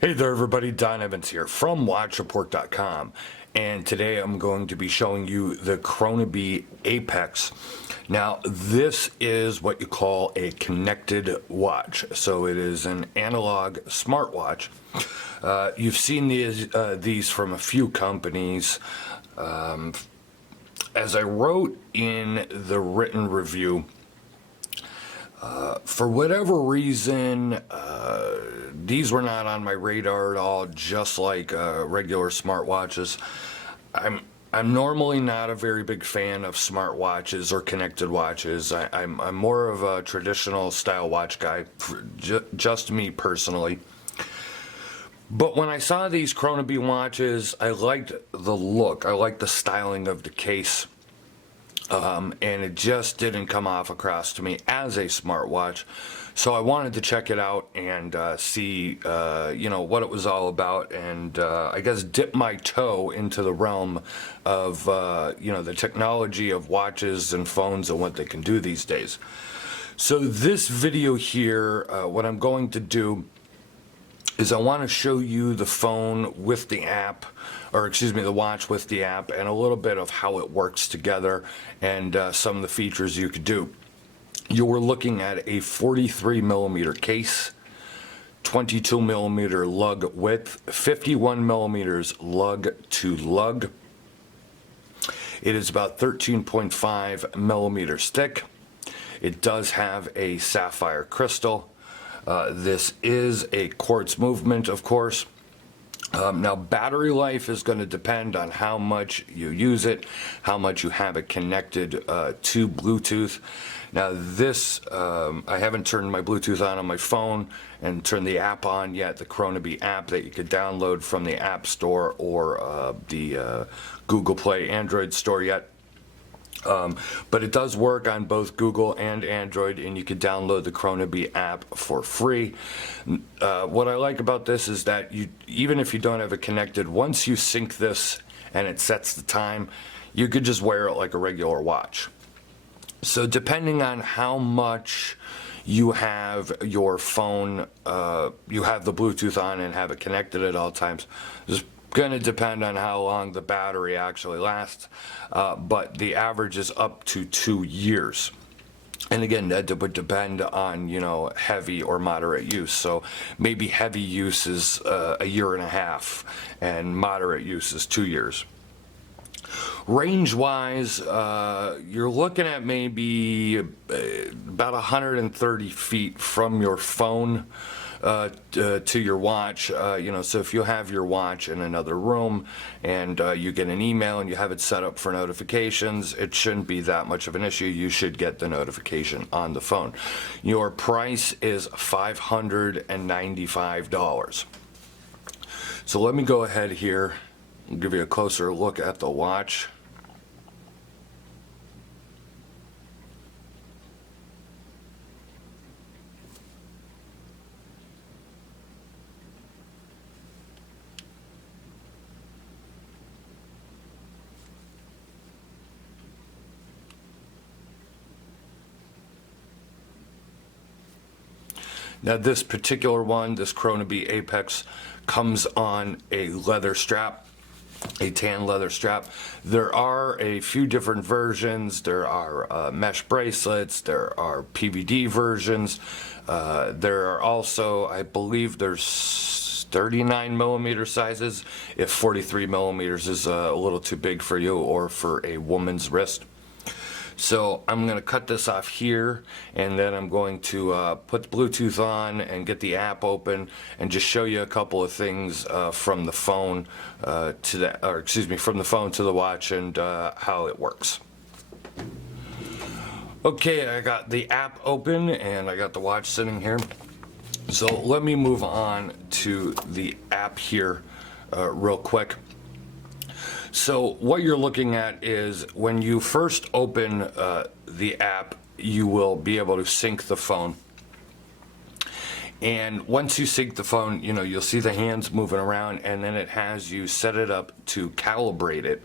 Hey there everybody, Don Evans here from WatchReport.com, and today I'm going to be showing you the Chronabee Apex. Now this is what you call a connected watch, so it is an analog smartwatch. You've seen these from a few companies. As I wrote in the written review, for whatever reason, these were not on my radar at all, just like regular smartwatches. I'm normally not a very big fan of smartwatches or connected watches. I'm more of a traditional style watch guy, just me personally. But when I saw these Chronabee watches, I liked the look. I liked the styling of the case. And it just didn't come off across to me as a smartwatch. So I wanted to check it out and see, what it was all about, and I guess dip my toe into the realm of, the technology of watches and phones and what they can do these days. So this video here, what I'm going to do is I want to show you the phone with the app, or excuse me, the watch with the app, and a little bit of how it works together and some of the features you could do. You were looking at a 43 millimeter case, 22 millimeter lug width, 51 millimeters lug to lug. It is about 13.5 millimeters thick. It does have a sapphire crystal. This is a quartz movement, of course. Now, battery life is going to depend on how much you use it, how much you have it connected to Bluetooth. Now, this, I haven't turned my Bluetooth on my phone and turned the app on yet, the Chronabee app that you could download from the App Store or the Google Play Android store yet. But it does work on both Google and Android, and you can download the Chronabee app for free. What I like about this is that even if you don't have it connected, once you sync this and it sets the time, you could just wear it like a regular watch. So depending on how much you have your phone, you have the Bluetooth on and have it connected at all times, just going to depend on how long the battery actually lasts, but the average is up to 2 years. And again, that would depend on, heavy or moderate use. So maybe heavy use is a year and a half, and moderate use is 2 years. Range-wise, you're looking at maybe about 130 feet from your phone to your watch, so if you have your watch in another room and you get an email and you have it set up for notifications, it shouldn't be that much of an issue. You should get the notification on the phone. Your price is $595. So let me go ahead here and give you a closer look at the watch. Now this particular one, this Chronabee Apex, comes on a leather strap, a tan leather strap. There are a few different versions. There are mesh bracelets, there are PVD versions. There are also, I believe there's 39 millimeter sizes if 43 millimeters is a little too big for you or for a woman's wrist. So I'm going to cut this off here, and then I'm going to put the Bluetooth on and get the app open and just show you a couple of things from the phone from the phone to the watch and how it works. Okay, I got the app open and I got the watch sitting here. So let me move on to the app here real quick. So what you're looking at is when you first open the app, you will be able to sync the phone. And once you sync the phone, you'll see the hands moving around, and then it has you set it up to calibrate it.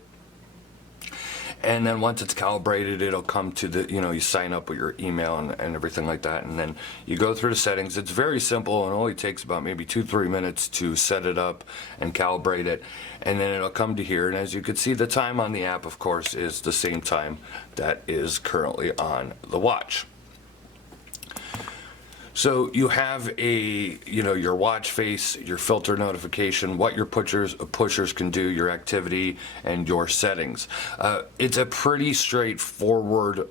And then once it's calibrated, it'll come to the, you sign up with your email and everything like that. And then you go through the settings. It's very simple and only takes about maybe 2-3 minutes to set it up and calibrate it. And then it'll come to here. And as you can see, the time on the app, of course, is the same time that is currently on the watch. So you have your watch face, your filter notification, what your pushers can do, your activity, and your settings. It's a pretty straightforward.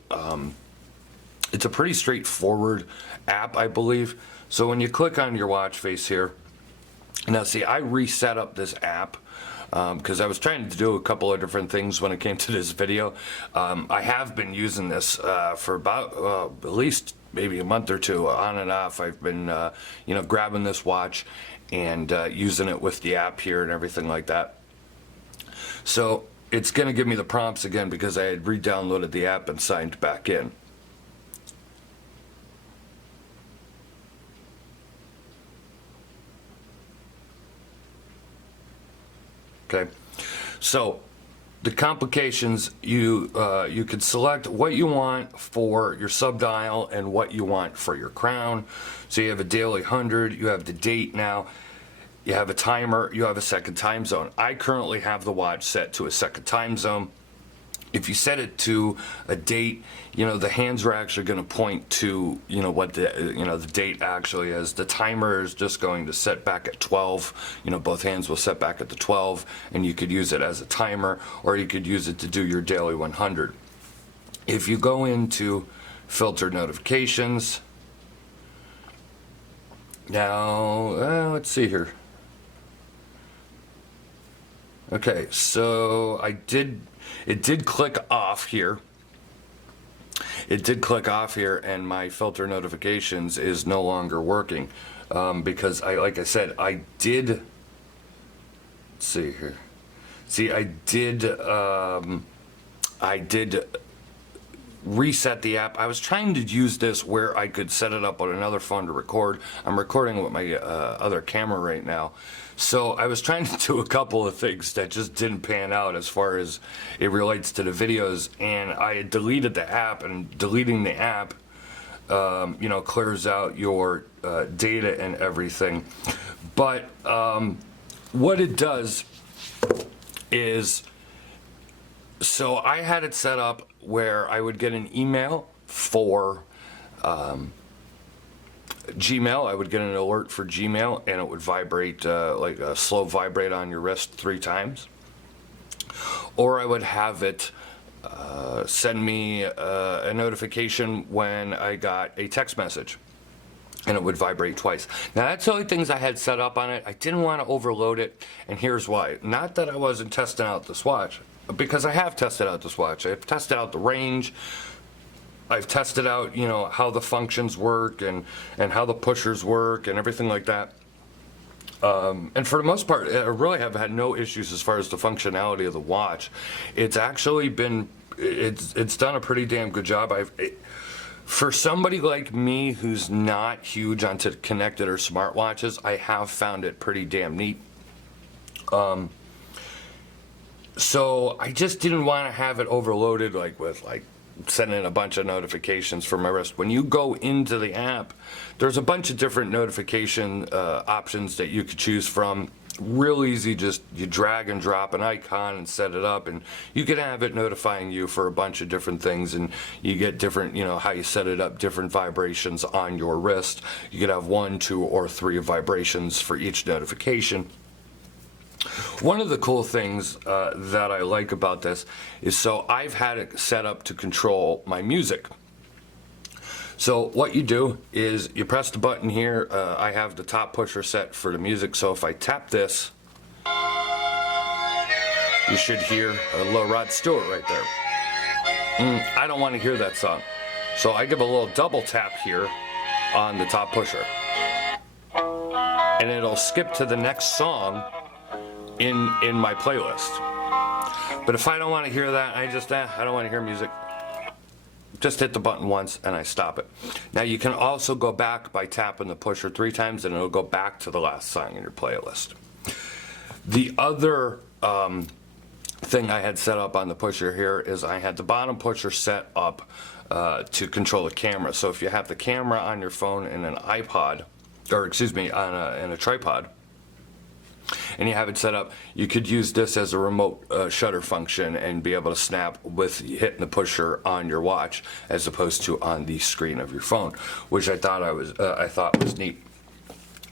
It's a pretty straightforward app, I believe. So when you click on your watch face here, now see, I reset up this app because I was trying to do a couple of different things when it came to this video. I have been using this for about at least maybe a month or two, on and off. I've been, grabbing this watch and using it with the app here and everything like that. So it's going to give me the prompts again because I had re-downloaded the app and signed back in. Okay, so the complications, you could select what you want for your subdial and what you want for your crown. So you have a daily 100, you have the date now, you have a timer, you have a second time zone. I currently have the watch set to a second time zone. If you set it to a date, the hands are actually going to point to, what the date actually is. The timer is just going to set back at 12. Both hands will set back at the 12, and you could use it as a timer, or you could use it to do your daily 100. If you go into filter notifications, now, let's see here. Okay, so it did click off here. It did click off here, and my filter notifications is no longer working because like I said, I did. Let's see here. See, I did reset the app. I was trying to use this where I could set it up on another phone to record. I'm recording with my other camera right now. So I was trying to do a couple of things that just didn't pan out as far as it relates to the videos, and I had deleted the app, and deleting the app clears out your data and everything. But what it does is, so I had it set up where I would get an email for Gmail. I would get an alert for Gmail, and it would vibrate like a slow vibrate on your wrist 3 times. Or I would have it send me a notification when I got a text message, and it would vibrate twice. Now that's the only things I had set up on it. I didn't want to overload it, and here's why. Not that I wasn't testing out this watch, because I have tested out this watch. I've tested out the range. I've tested out, how the functions work and how the pushers work and everything like that. And for the most part, I really have had no issues as far as the functionality of the watch. It's actually been, it's done a pretty damn good job. For somebody like me who's not huge onto connected or smartwatches, I have found it pretty damn neat. So I just didn't want to have it overloaded with sending a bunch of notifications from my wrist. When you go into the app, there's a bunch of different notification options that you could choose from. Real easy, just you drag and drop an icon and set it up, and you can have it notifying you for a bunch of different things, and you get different, how you set it up, different vibrations on your wrist. You could have 1, 2, or 3 vibrations for each notification. One of the cool things that I like about this is, so I've had it set up to control my music. So what you do is you press the button here. I have the top pusher set for the music, so if I tap this, you should hear a little Rod Stewart right there. I don't want to hear that song, so I give a little double tap here on the top pusher, and it'll skip to the next song in my playlist. But if I don't want to hear that, I don't want to hear music, just hit the button once and I stop it. Now you can also go back by tapping the pusher 3 times, and it'll go back to the last song in your playlist. The other thing I had set up on the pusher here is I had the bottom pusher set up to control the camera. So if you have the camera on your phone in an iPod, or excuse me, in a tripod, and you have it set up, you could use this as a remote shutter function and be able to snap with hitting the pusher on your watch as opposed to on the screen of your phone, which I thought was neat.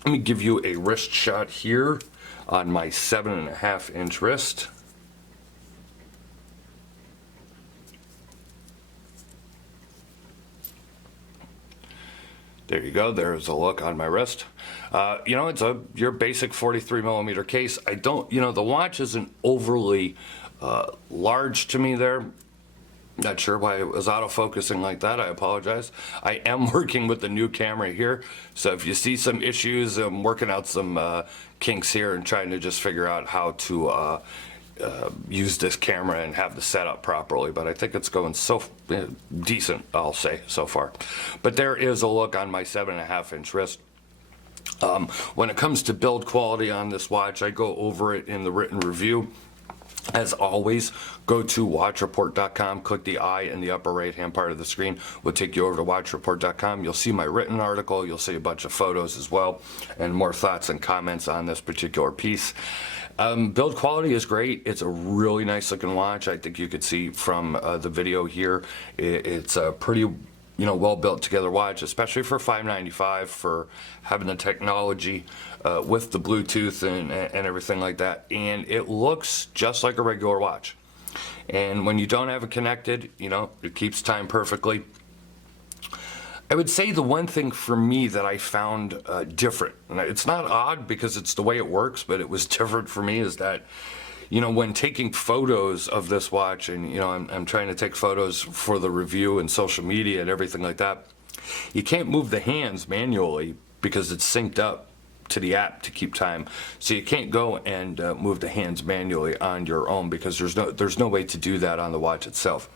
Let me give you a wrist shot here on my 7.5-inch wrist. There you go. There's a look on my wrist. You know, it's your basic 43 millimeter case. I don't, you know, the watch isn't overly large to me there. Not sure why it was autofocusing like that. I apologize. I am working with the new camera here, so if you see some issues, I'm working out some kinks here and trying to just figure out how to use this camera and have the setup properly, but I think it's going so decent, I'll say, so far. But there is a look on my 7.5-inch wrist. When it comes to build quality on this watch, I go over it in the written review. As always, go to watchreport.com, click the I in the upper right hand part of the screen. Will take you over to watchreport.com. You'll see my written article, you'll see a bunch of photos as well, and more thoughts and comments on this particular piece. Build quality is great. It's a really nice looking watch. I think you could see from the video here, it's a pretty, you know, well built together watch, especially for $595, for having the technology with the Bluetooth and everything like that. And it looks just like a regular watch. And when you don't have it connected, you know, it keeps time perfectly. I would say the one thing for me that I found different, and it's not odd because it's the way it works, but it was different for me, is that, you know, when taking photos of this watch, and, you know, I'm trying to take photos for the review and social media and everything like that, you can't move the hands manually because it's synced up to the app to keep time. So you can't go and move the hands manually on your own because there's no way to do that on the watch itself.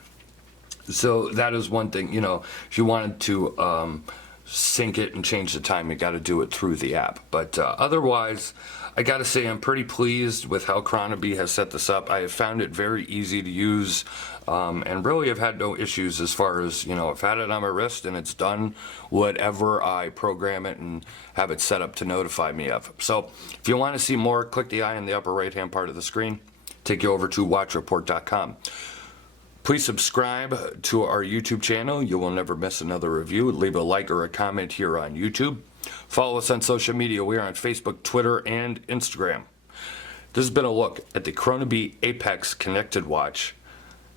So that is one thing, you know, if you wanted to sync it and change the time, you got to do it through the app. But otherwise, I got to say I'm pretty pleased with how Chronobee has set this up. I have found it very easy to use, and really have had no issues as far as, you know, I've had it on my wrist and it's done whatever I program it and have it set up to notify me of. So if you want to see more, click the I in the upper right hand part of the screen, take you over to watchreport.com. Please subscribe to our YouTube channel. You will never miss another review. Leave a like or a comment here on YouTube. Follow us on social media. We are on Facebook, Twitter, and Instagram. This has been a look at the Chronobee Apex Connected Watch.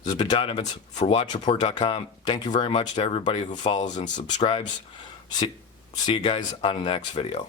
This has been Don Evans for WatchReport.com. Thank you very much to everybody who follows and subscribes. See you guys on the next video.